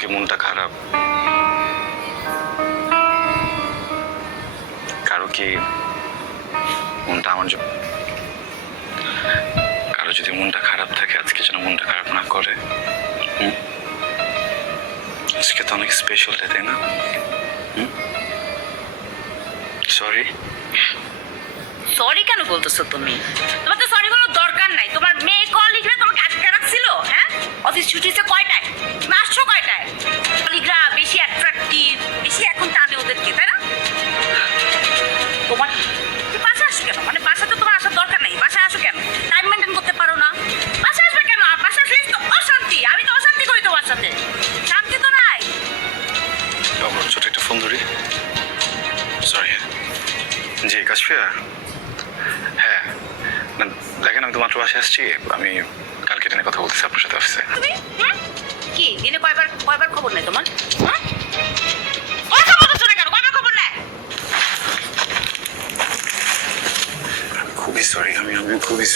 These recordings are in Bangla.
কি মনটা খারাপ? কারো কি মনটা আমার জন্য? কারো যদি মনটা খারাপ থাকে আজকে যেন মনটা খারাপ না করে। আজকে তো অনেক স্পেশাল ডে, তাই না? সরি। সরি কেন বলতেছো তুমি? তোমার তো সরি বলার দরকার নাই। তোমার মেয়ে কল লিখলে তোমাকে আটকে রাখছিল, হ্যাঁ? অফিস ছুটিছে কয়টায়? তুমি আসছো কয়টায়? কলিগরা বেশি অ্যাট্রাকটিভ, বেশি এখন টানে ওদেরকে, তাই না? তোমার তুমি বাসা আসো কেন? মানে বাসা তো তোমার আসার দরকার নাই। বাসায় আসো কেন? টাইম মেনটেন করতে পারো না? বাসা আসবে কেন? আর বাসা আসলে তো অশান্তি। আমি তো অশান্তি করি তোমার সাথে। শান্তি তো নাই। ছোট একটা ফোন ধরি। সরি। জি কাশফিয়া, হ্যাঁ না দেখেন আমি তো মাত্র বাসায় আসছি। আমি কালকে টেনে কথা বলতেছি আপনার সাথে অফিসে। তুমি কি দিনে কয়বার খবর নেই তোমার? হ্যাঁ? কথা বলছো না কেন? কয়বার খবর নেয়? খুবই সরি। আমি খুবই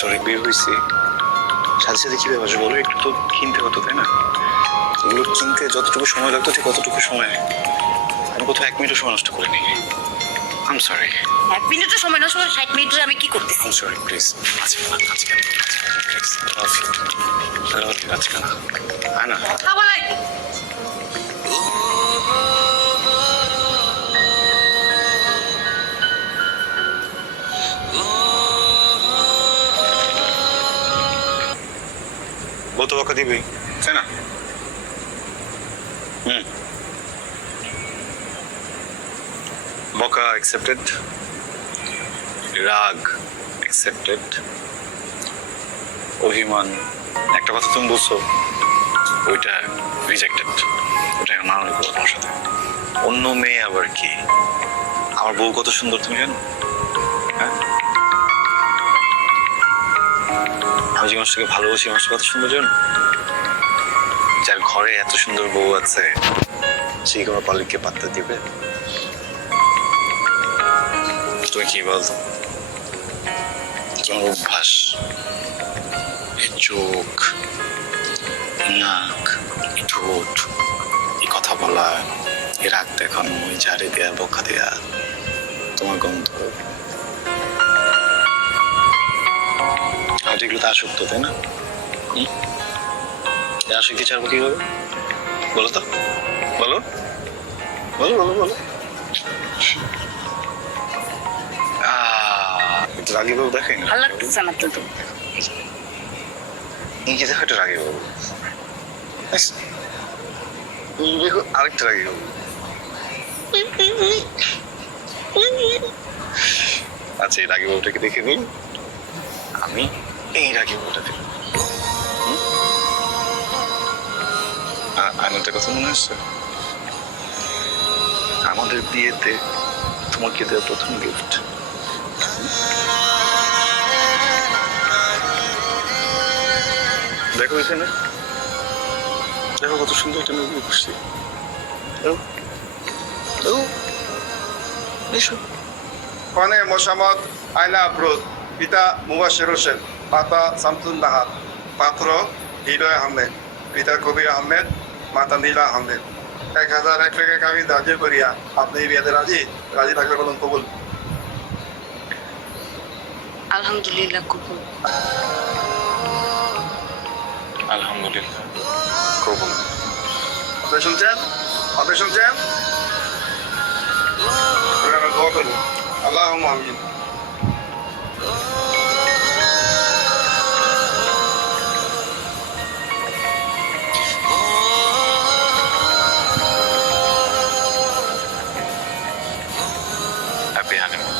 সরি। বিয়ে হয়েছি, সাথে সাথে কিভাবে আসবো বলো? একটু তো কিনতে হতো, তাই না? এগুলো কিনতে যতটুকু সময় লাগতো ঠিক অতটুকু সময় আমি কোথাও 1 মিনিটও সময় নষ্ট করিনি। আম সরি। 1 মিনিটের সময় নষ্ট করে 60 মিনিট ধরে আমি কি করতেছি? Sorry please. আজকে প্লিজ লাভ ইউ। আজকে না না কথা বলাই বলতে বকা দিবি, তাই না? বকা অ্যাকসেপ্টেড, রাগ অ্যাকসেপ্টেড, অভিমান একটা কথা তুমি বলছো ওইটা রিজেক্টেড। ওটা মানানো করবো তোমার সাথে। অন্য মেয়ে আবার কি? আমার বউ কত সুন্দর তুমি জানো? হ্যাঁ, আমি যে মানুষটাকে ভালোবাসি মানুষটা কত সুন্দর জানো? যার ঘরে এত সুন্দর বউ আছে সেই কোনো পালিককে পাত্তা দিবে? তুমি কি বলতো? তোমার অভ্যাস, চোখ, নাক, ঠোঁট, এই কথা বলা, এই রাগ দেখানো, ওই ঝাড়ে দেয়া, বকা দেয়া, তোমার গন্ধ, হয়তো এগুলো তো আসক্ত, তাই না? আসক্তি ছাড়বো কি হবে বলো তো? বলো বলো বলো বলো। রাগী বাবু দেখাই না, ভালো লাগতেছে না তো। নিজে দেখো একটা রাগী বাবু, দেখো আরেকটা রাগী বাবু। আচ্ছা এই রাগী বাবুটাকে দেখে নিন, আমি এই রাগী বাবুটাকে। আরেকটা কথা মনে হচ্ছে, আমাদের বিয়েতে তোমাকে দেওয়া প্রথম গিফট। দেখো এখানে, দেখো কত সুন্দর একটা মুভি করছি। কনে মোসাম্মদ আয়না আফরোজ, পিতা মুবাশির হোসেন, মাতা শামসুন নাহার, পাত্র হৃদয় আহমেদ, পিতা কবির আহমেদ, মাতা নীলা আহমেদ। 1001 টাকা আমি ধার্য করিয়া আপনি এই বিয়েতে রাজি থাকলে বলুন কবুল। আলহামদুলিল্লাহ কবুল। আলহামদুলিল্লাহ কবুল। আপনি শুনছেন? দোয়া করুন। আল্লাহুম্মা আমিন। Happy honeymoon.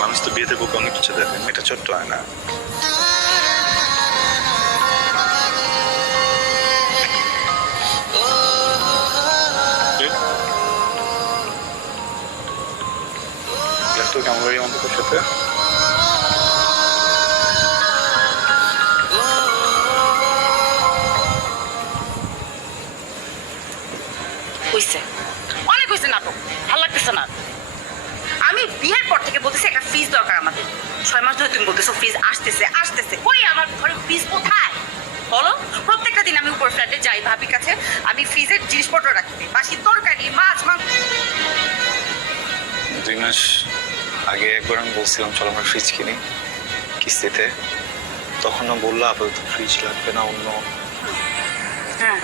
মানুষ তো বিয়েতে বুকে অনেক কিছু দেখে, এটা ছোট্ট আয়না। তো কেমন লাগে আমাদের সাথে? হইছে, অনেক হইছে নাটক। ভালো লাগতেছে না। আমি বিয়ের পর থেকে বলতেছে একটা ফ্রিজ দরকার আমাদের 6 মাস ধরে তুমি বলতেছো ফ্রিজ আসতেছে আসতেছে কই আমার ঘরে ফ্রিজ কোথায় বলো প্রত্যেকটা দিন আমি উপর ফ্ল্যাটে যাই ভাবির কাছে আমি ফ্রিজের জিনিসপত্র রাখি বাসি তরকারি মাছ মাংস 2 মাস আগে একবার আমি বলছিলাম চলো আমরা ফ্রিজ কিনি কিস্তিতে, তখন বললো আপাতত ফ্রিজ লাগবে না, অন্য হ্যাঁ